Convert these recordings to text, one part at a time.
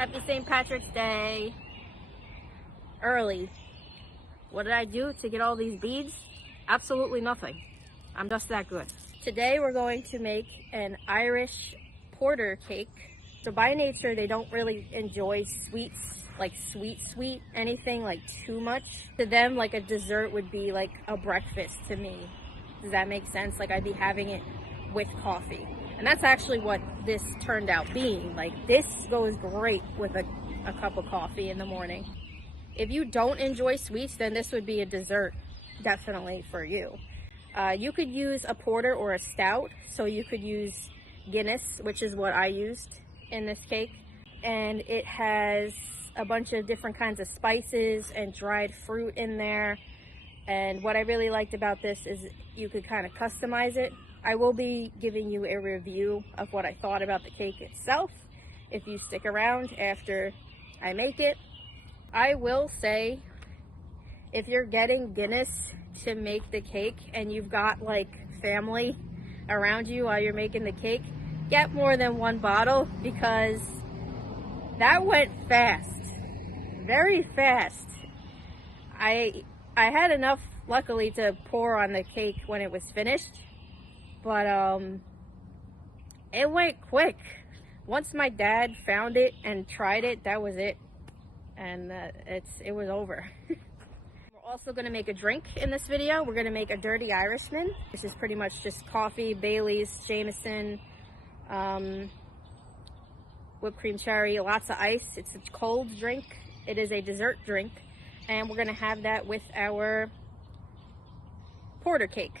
Happy St. Patrick's Day. Early. What did I do to get all these beads? Absolutely nothing. I'm just that good. Today we're going to make an Irish porter cake. So by nature, they don't really enjoy sweets, like sweet, anything like too much. To them, like a dessert would be like a breakfast to me. Does that make sense? Like I'd be having it with coffee. And that's actually what this turned out being. Like this goes great with a cup of coffee in the morning. If you don't enjoy sweets, then this would be a dessert definitely for you. You could use a porter or a stout. So you could use Guinness, which is what I used in this cake. And it has a bunch of different kinds of spices and dried fruit in there. And what I really liked about this is you could kind of customize it. I will be giving you a review of what I thought about the cake itself if you stick around after I make it. I will say, if you're getting Guinness to make the cake and you've got like family around you while you're making the cake, get more than one bottle because that went fast, very fast. I had enough, luckily, to pour on the cake when it was finished, but it went quick. Once my dad found it and tried it, that was it, and it was over. We're also going to make a drink in this video. We're going to make a Dirty Irishman. This is pretty much just coffee, Bailey's, Jameson, whipped cream cherry, lots of ice. It's a cold drink. It is a dessert drink. And we're going to have that with our porter cake.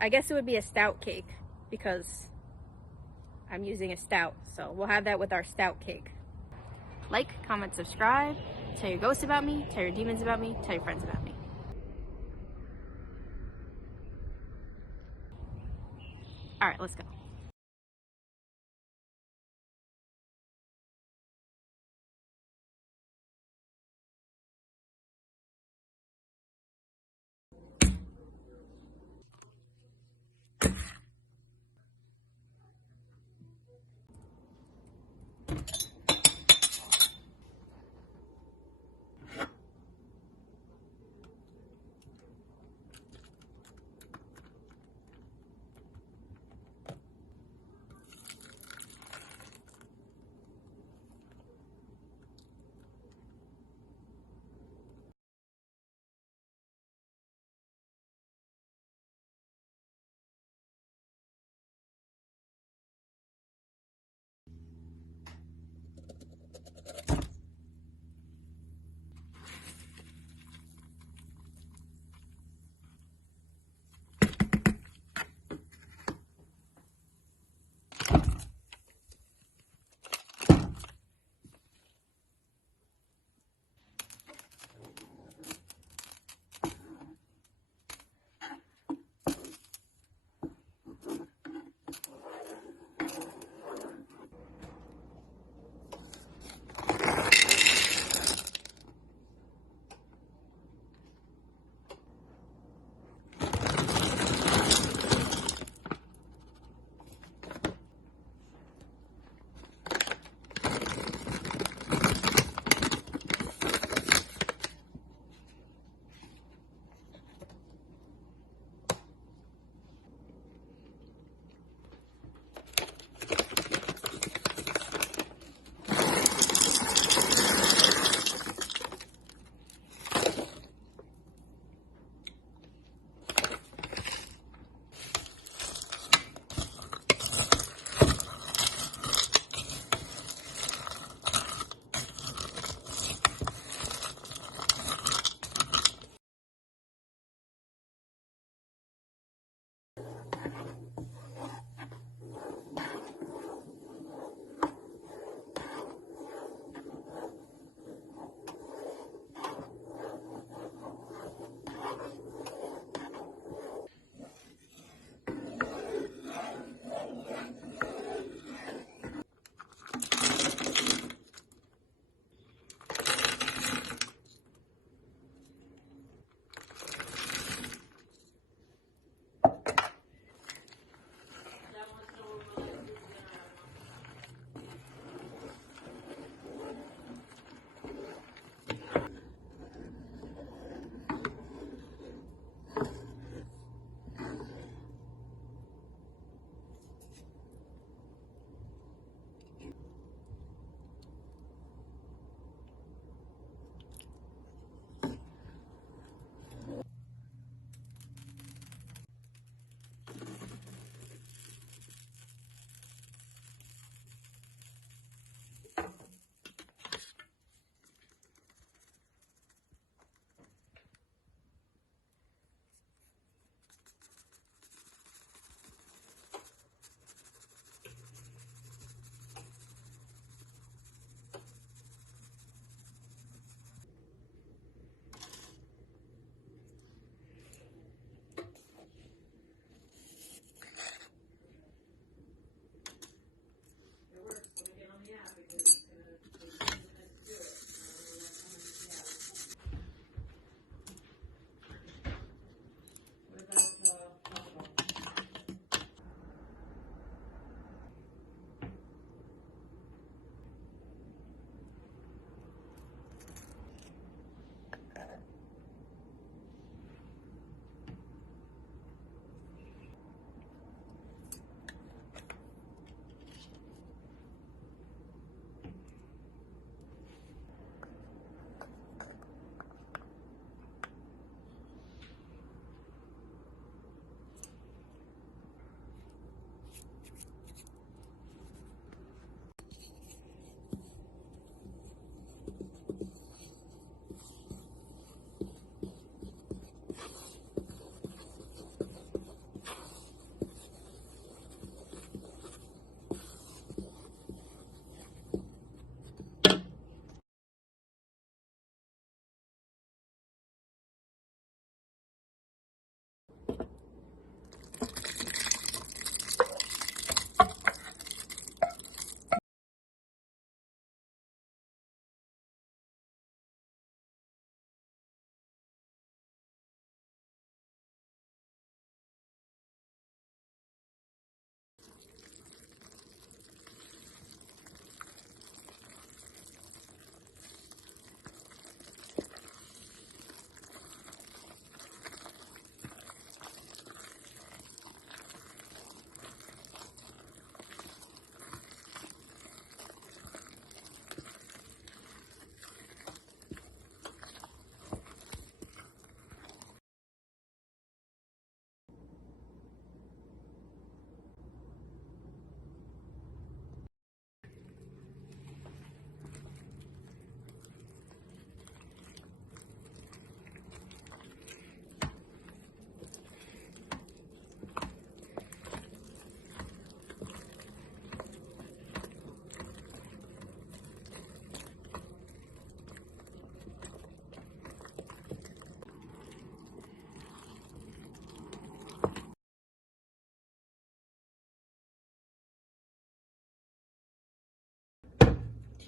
I guess it would be a stout cake because I'm using a stout. So we'll have that with our stout cake. Like, comment, subscribe. Tell your ghosts about me. Tell your demons about me. Tell your friends about me. All right, let's go.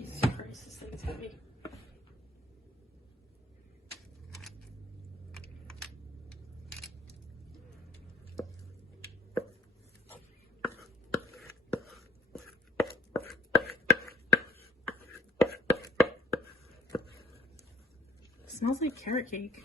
Jesus Christ, this thing's heavy. It smells like carrot cake.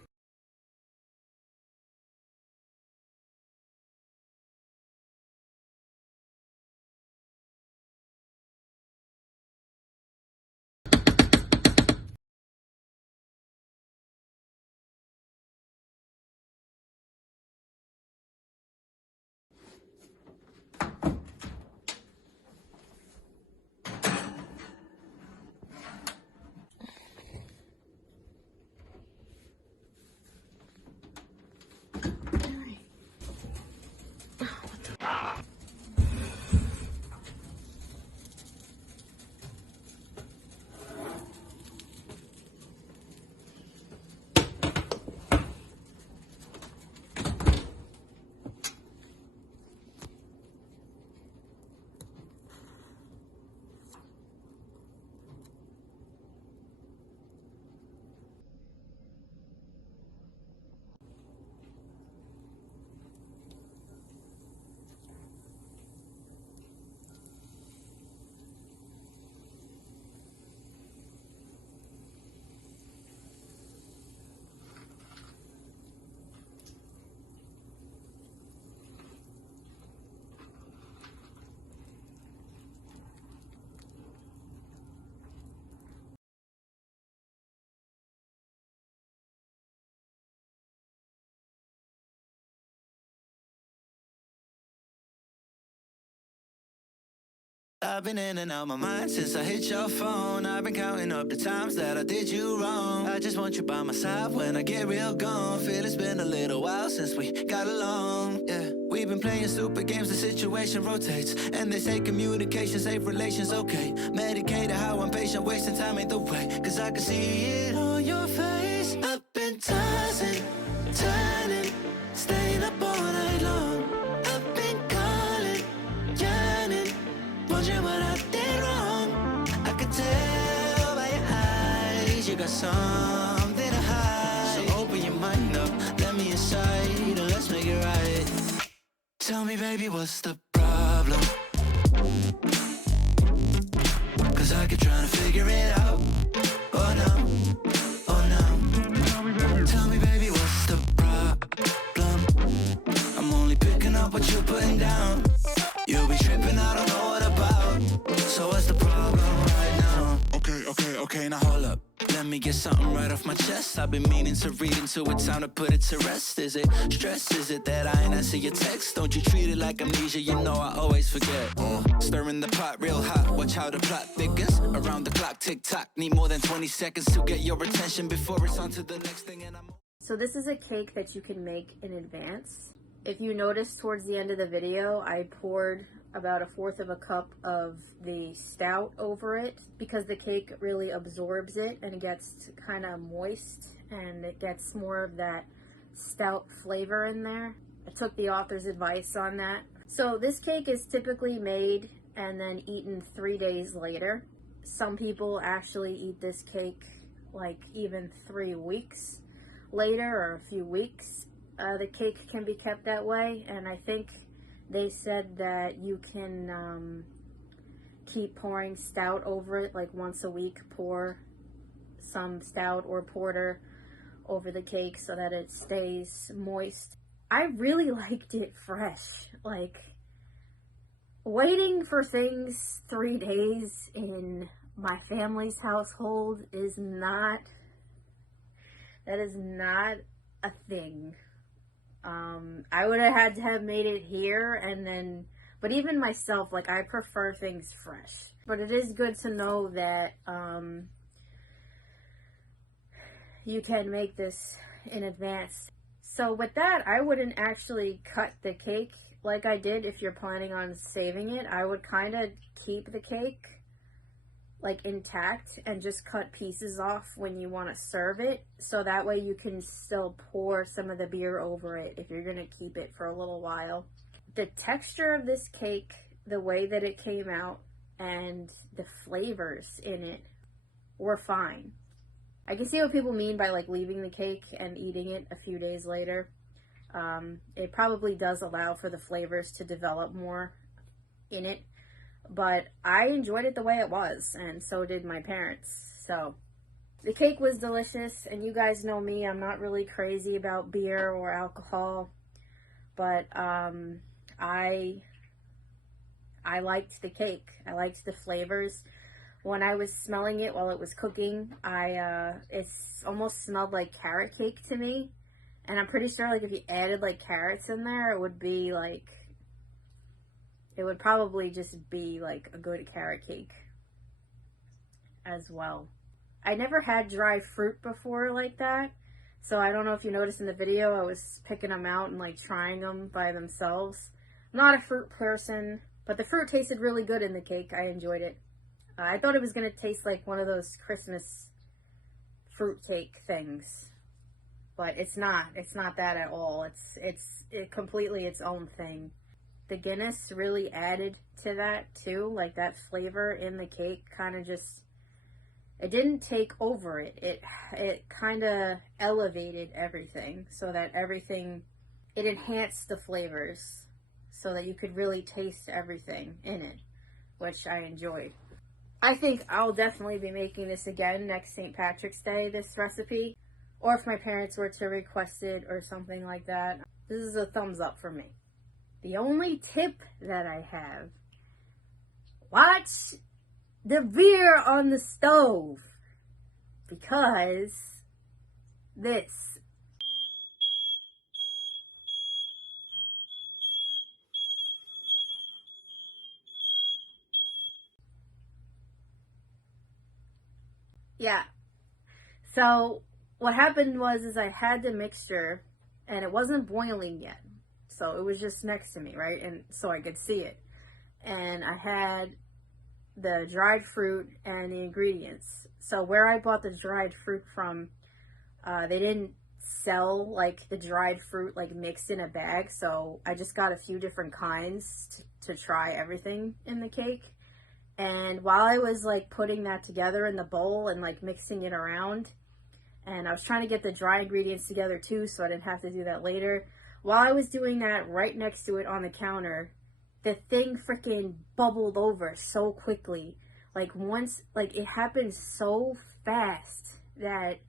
I've been in and out my mind since I hit your phone. I've been counting up the times that I did you wrong. I just want you by my side when I get real gone. Feel it's been a little while since we got along. Yeah, we've been playing stupid games, the situation rotates. And they say communication, safe relations, okay. Medicated how I'm patient, wasting time ain't the way. Cause I can see it on your face. I've been tossing, turning, staying up all night long. I've been calling, yearning, wondering what I did wrong. I could tell by your eyes you got something to hide. So open your mind up, let me inside, and let's make it right. Tell me, baby, what's the problem? Cause I keep trying to figure it out. Oh no, oh no. Tell me, baby, what's the problem? I'm only picking up what you're putting down. You'll be tripping, I don't know what about. So what's the problem right now? Okay, now hold up. Let me get something right off my chest. I've been meaning to read into it, time to put it to rest. Is it stress? Is it that I ain't answer your text? Don't you treat it like amnesia, you know I always forget. Stirring the pot real hot, watch how the plot thickens. Around the clock, tick tock, need more than 20 seconds to get your attention before it's on to the next thing. And I'm... So this is a cake that you can make in advance. If you notice towards the end of the video, I poured about 1/4 of a cup of the stout over it because the cake really absorbs it and it gets kind of moist and it gets more of that stout flavor in there. I took the author's advice on that. So this cake is typically made and then eaten 3 days later. Some people actually eat this cake like even 3 weeks later or a few weeks. The cake can be kept that way, and I think they said that you can keep pouring stout over it, like once a week, pour some stout or porter over the cake so that it stays moist. I really liked it fresh. Like, waiting for things 3 days in my family's household is not a thing. I would have had to have made it here and then, but even myself, like, I prefer things fresh. But it is good to know that you can make this in advance. So with that, I wouldn't actually cut the cake like I did if you're planning on saving it. I would kind of keep the cake like intact and just cut pieces off when you want to serve it, so that way you can still pour some of the beer over it if you're going to keep it for a little while. The texture of this cake, the way that it came out, and the flavors in it were fine. I can see what people mean by like leaving the cake and eating it a few days later. It probably does allow for the flavors to develop more in it, but I enjoyed it the way it was, and so did my parents. So the cake was delicious, and you guys know me, I'm not really crazy about beer or alcohol, but I liked the cake. I liked the flavors. When I was smelling it while it was cooking, it almost smelled like carrot cake to me. And I'm pretty sure, like, if you added, like, carrots in there, it would be, like, it would probably just be, like, a good carrot cake as well. I never had dried fruit before like that. So I don't know if you noticed in the video, I was picking them out and, like, trying them by themselves. I'm not a fruit person, but the fruit tasted really good in the cake. I enjoyed it. I thought it was going to taste like one of those Christmas fruit cake things. But it's not. It's not that at all. It's completely its own thing. The Guinness really added to that too. Like that flavor in the cake kind of just, it didn't take over it. It kind of elevated everything so that everything, it enhanced the flavors so that you could really taste everything in it, which I enjoyed. I think I'll definitely be making this again next St. Patrick's Day, this recipe. Or if my parents were to request it or something like that. This is a thumbs up for me. The only tip that I have, watch the beer on the stove. Because this. Yeah. So what happened was I had the mixture and it wasn't boiling yet. So it was just next to me, right? And so I could see it. And I had the dried fruit and the ingredients. So where I bought the dried fruit from, they didn't sell like the dried fruit like mixed in a bag. So I just got a few different kinds to try everything in the cake. And while I was like putting that together in the bowl and like mixing it around, and I was trying to get the dry ingredients together too, so I didn't have to do that later. While I was doing that, right next to it on the counter, the thing freaking bubbled over so quickly. Like once, like it happened so fast that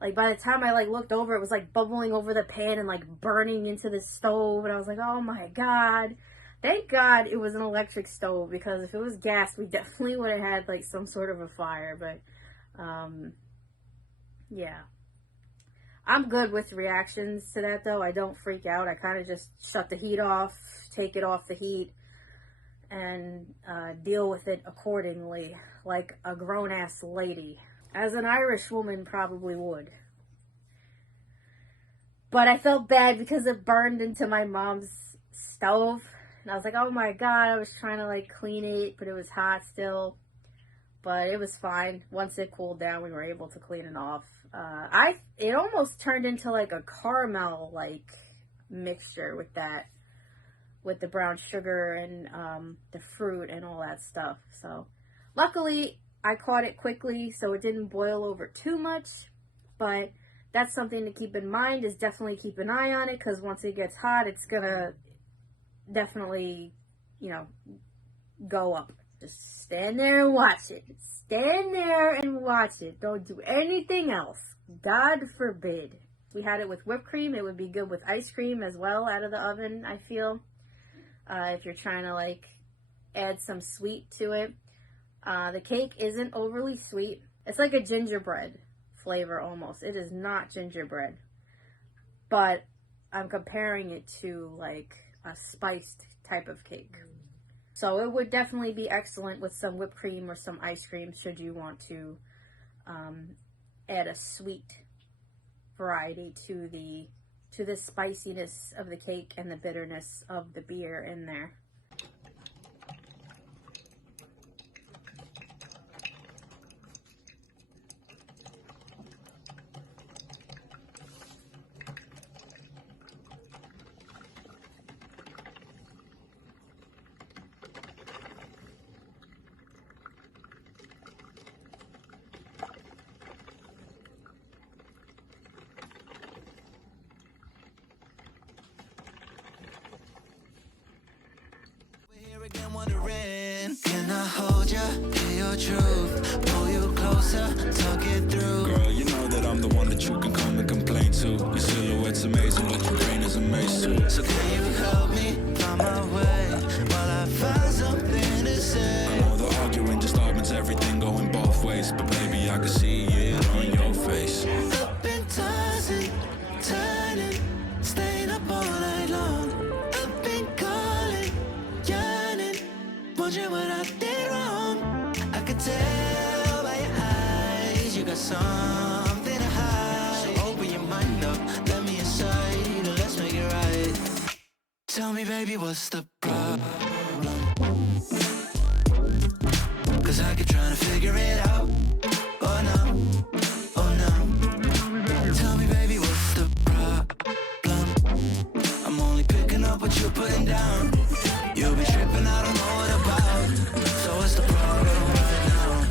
like by the time I like looked over, it was like bubbling over the pan and like burning into the stove. And I was like, oh my God. Thank God it was an electric stove, because if it was gas, we definitely would have had like some sort of a fire. But yeah. I'm good with reactions to that though. I don't freak out. I kind of just shut the heat off, take it off the heat, and deal with it accordingly, like a grown-ass lady, as an Irish woman probably would. But I felt bad because it burned into my mom's stove, and I was like, oh my God, I was trying to like clean it, but it was hot still. But it was fine. Once it cooled down, we were able to clean it off. It almost turned into like a caramel like mixture with that, with the brown sugar and the fruit and all that stuff. So luckily I caught it quickly, so it didn't boil over too much. But that's something to keep in mind, is definitely keep an eye on it, because once it gets hot, it's gonna definitely, you know, go up. Just stand there and watch it. Stand there and watch it. Don't do anything else. God forbid. We had it with whipped cream. It would be good with ice cream as well out of the oven, I feel. If you're trying to like add some sweet to it. The cake isn't overly sweet. It's like a gingerbread flavor almost. It is not gingerbread. But I'm comparing it to like a spiced type of cake. So it would definitely be excellent with some whipped cream or some ice cream, should you want to add a sweet variety to the spiciness of the cake and the bitterness of the beer in there. you've been wondering. Can I hold you, hear your truth, pull you closer, talk it through? Girl, you know that I'm the one that you can come and complain to. Your silhouette's amazing, but your brain is a maze too. So can you help me find my way while I find something to say? I know the arguing just augments everything going both ways, but baby, I can see it on your face. Up and tossing, turning, staying up all night long. Up and calling, yearning, wondering what I did wrong. I could tell by your eyes you got something to hide. So open your mind up, let me inside, and let's make it right. Tell me, baby, what's the problem? 'Cause I keep trying to figure it out. Oh no, oh no. Tell me, baby, what's the problem? I'm only picking up what you're putting down. You'll be tripping, I don't know what about. So what's the problem right now?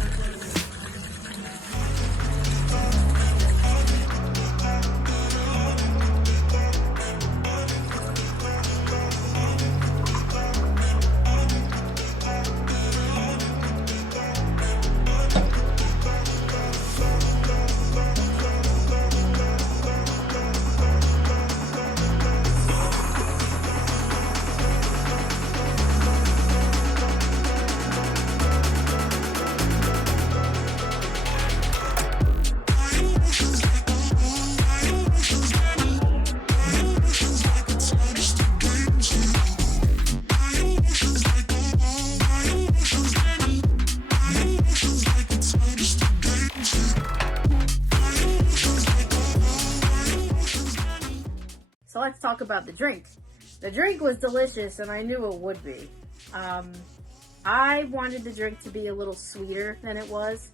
So let's talk about the drink. The drink was delicious, and I knew it would be. I wanted the drink to be a little sweeter than it was.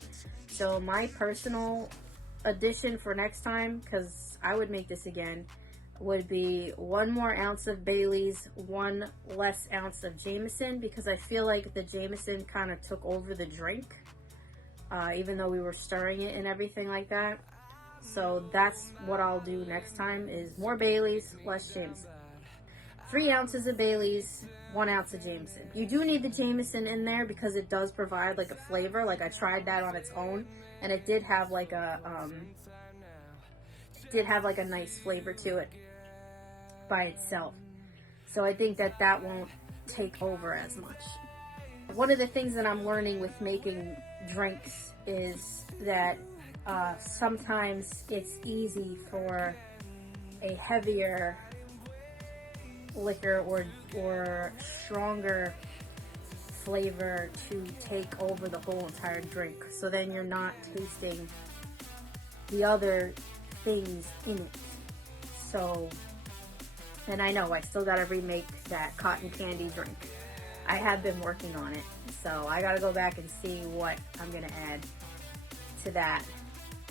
So my personal addition for next time, because I would make this again, would be 1 more ounce of Bailey's, 1 less ounce of Jameson, because I feel like the Jameson kind of took over the drink, even though we were stirring it and everything like that. So that's what I'll do next time, is more Bailey's, less Jameson. 3 ounces of Bailey's, 1 ounce of Jameson. You do need the Jameson in there because it does provide like a flavor. Like I tried that on its own, and it did have like a nice flavor to it by itself. So I think that that won't take over as much. One of the things that I'm learning with making drinks is that sometimes it's easy for a heavier liquor or stronger flavor to take over the whole entire drink. So then you're not tasting the other things in it. So, and I know I still gotta remake that cotton candy drink. I have been working on it, so I gotta go back and see what I'm gonna add to that.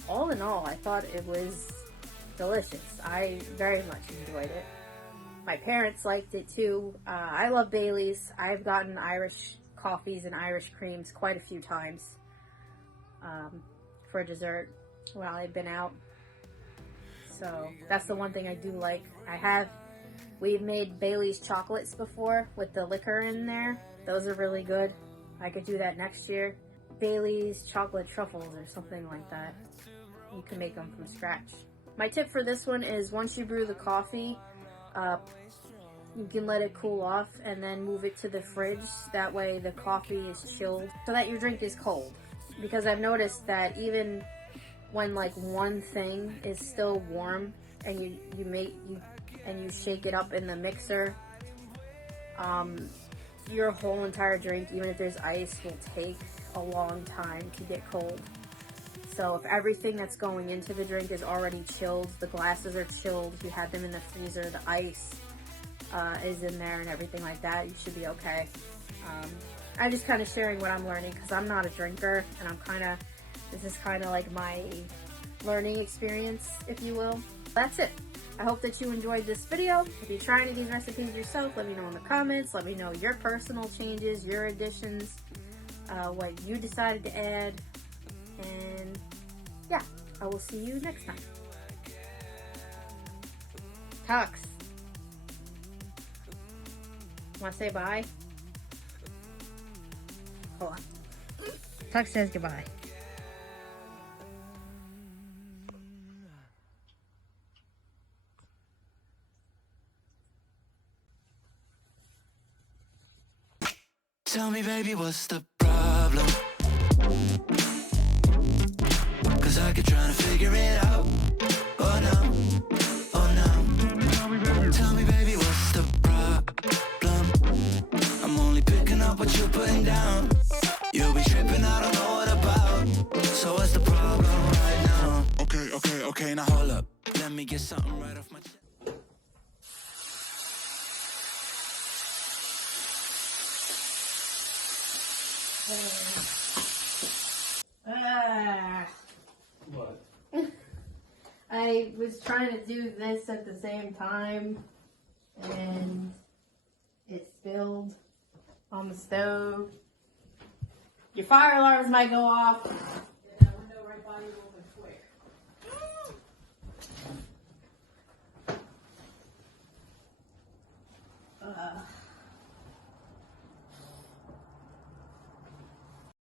All in all, I thought it was delicious. I very much enjoyed it. My parents liked it too. I love Bailey's. I've gotten Irish coffees and Irish creams quite a few times for dessert while I've been out. So that's the one thing I do like. We've made Bailey's chocolates before with the liquor in there. Those are really good. I could do that next year. Bailey's chocolate truffles or something like that. You can make them from scratch. My tip for this one is once you brew the coffee, you can let it cool off and then move it to the fridge. That way the coffee is chilled so that your drink is cold. Because I've noticed that even when like one thing is still warm and you shake it up in the mixer, your whole entire drink, even if there's ice, will take a long time to get cold. So if everything that's going into the drink is already chilled, the glasses are chilled, you had them in the freezer, the ice is in there and everything like that, you should be okay. I'm just kind of sharing what I'm learning because I'm not a drinker, and this is kind of like my learning experience, if you will. That's it. I hope that you enjoyed this video. If you try any of these recipes yourself, let me know in the comments. Let me know your personal changes, your additions, what you decided to add. And yeah, I will see you next time. Tux. Want to say bye? Hold on. Tuck says goodbye. Tell me, baby, what's the problem? Cause I keep trying to figure it out. Oh no, oh no. Tell me, baby, what's the problem? I'm only picking up what you're putting down. You'll be tripping, I don't know what about. So what's the problem right now? Okay, now hold up. Let me get something right off my chest. What? I was trying to do this at the same time and it spilled on the stove. Your fire alarms might go off. That window right by you will